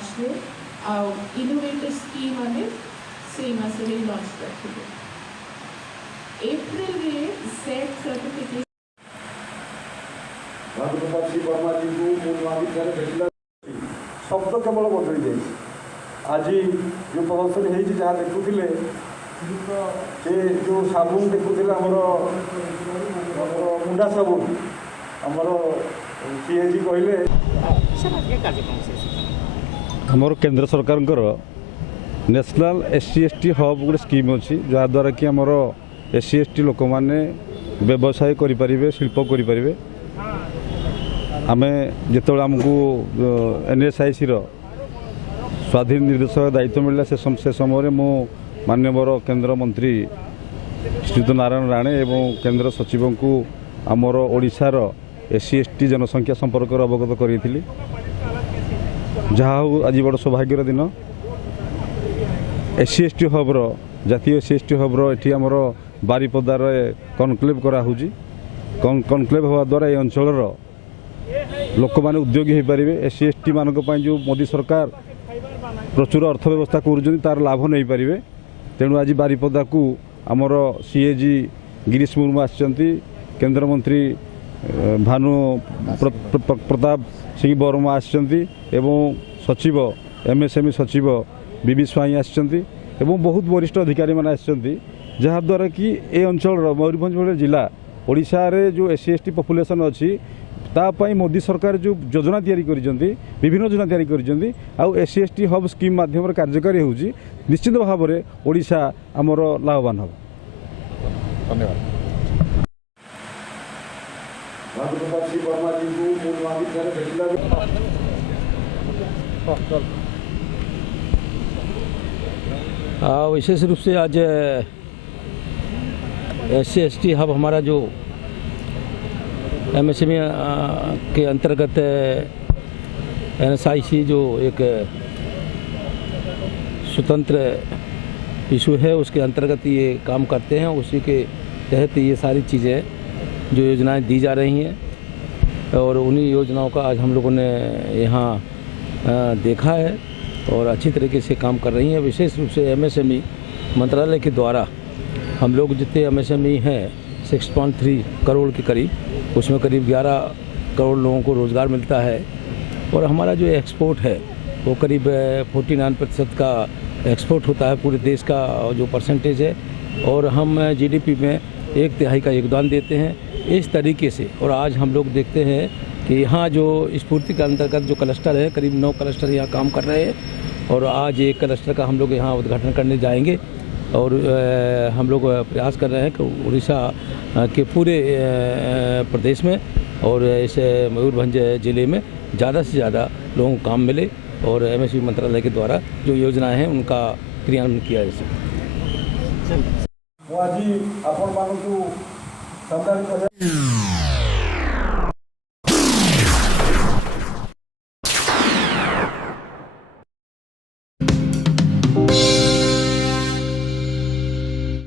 मार्च रे innovative scheme आने से मास रे लॉन्च करथिले। अप्रैल रे सेट सर्टिफिकेट भागवती वर्मा जी को मूलवादी भेटला शब्द केवल बदली जाए। आज जो प्रदर्शन होती जहाँ देखुले से जो साबुन देखुले मुंडा साबुन आमर सीएजी कहले आमर केंद्र सरकार नेशनल एससी एसटी हब गोटे स्कीम अच्छी जहाद्वारा कि आमर एससी एसटी लोक मैंने व्यवसाय करें शिल्प करें। आम जो आमको एनएसआईसी स्वाधीन निर्देशक दायित्व मिलला से समय मो माननीय केंद्र मंत्री श्रीयुत नारायण राणे एवं केंद्र सचिव को आमर ओडिशार एससी एसटी जनसंख्या संपर्क अवगत करी जहाँ आज बड़ सौभाग्यर दिन एससी एसटी हब्र जातीय एससी एसटी हब्र ये आमर बारिपदार कनक्लेव कराऊँगी। कनक्लेव हवा द्वारा ये अंचल लोक मैंने उद्योगी हो पारे। एससी एसटी मान जो मोदी सरकार प्रचुर अर्थव्यवस्था कर तार लाभ नहीं पारे। तेणु आज बारिपदा को आमर सीएजी गिरीश मुर्मू आसचंती, केंद्र मंत्री भानु प्रताप सिंह वर्मा आसचंती एवं सचिव एमएसएमई सचिव बीबी स्वाई आसचंती एवं बहुत वरिष्ठ अधिकारी मैंने आसचंती जहाद्वारा कि ए अंचल मयूरभंज भली जिला ओडिशा रे जो एससी एसटी पॉपुलेशन अच्छी तापाई मोदी सरकार जो योजना तैयारी करिसेंती विभिन्न योजना तैयारी करिसेंती आउ एससी एसटी हब स्कीम माध्यम कार्यकारी होउची निश्चित भाव में ओडिशा आमर लाभवान हो। धन्यवाद। भागवती वर्मा जी को मूलवादी भेटला विशेष रूप से आज एससी एसटी हब हमारा जो एमएसएमई के अंतर्गत एनएसआईसी जो एक स्वतंत्र इशू है उसके अंतर्गत ये काम करते हैं। उसी के तहत ये सारी चीज़ें जो योजनाएं दी जा रही हैं और उन्हीं योजनाओं का आज हम लोगों ने यहाँ देखा है और अच्छी तरीके से काम कर रही हैं। विशेष रूप से एमएसएमई मंत्रालय के द्वारा हम लोग जितने एमएसएमई हैं 6.3 करोड़ के करीब, उसमें करीब 11 करोड़ लोगों को रोज़गार मिलता है और हमारा जो एक्सपोर्ट है वो करीब 49% का एक्सपोर्ट होता है पूरे देश का जो परसेंटेज है और हम जीडीपी में 1/3 का योगदान देते हैं इस तरीके से। और आज हम लोग देखते हैं कि यहाँ जो स्फूर्ति के अंतर्गत जो क्लस्टर है करीब 9 क्लस्टर यहाँ काम कर रहे हैं और आज एक क्लस्टर का हम लोग यहाँ उद्घाटन करने जाएंगे और हम लोग प्रयास कर रहे हैं कि उड़ीसा के पूरे प्रदेश में और इस मयूरभंज जिले में ज़्यादा से ज़्यादा लोगों को काम मिले और एमएसएमई मंत्रालय के द्वारा जो योजनाएं हैं उनका क्रियान्वयन किया जा सके। आज आपण मानू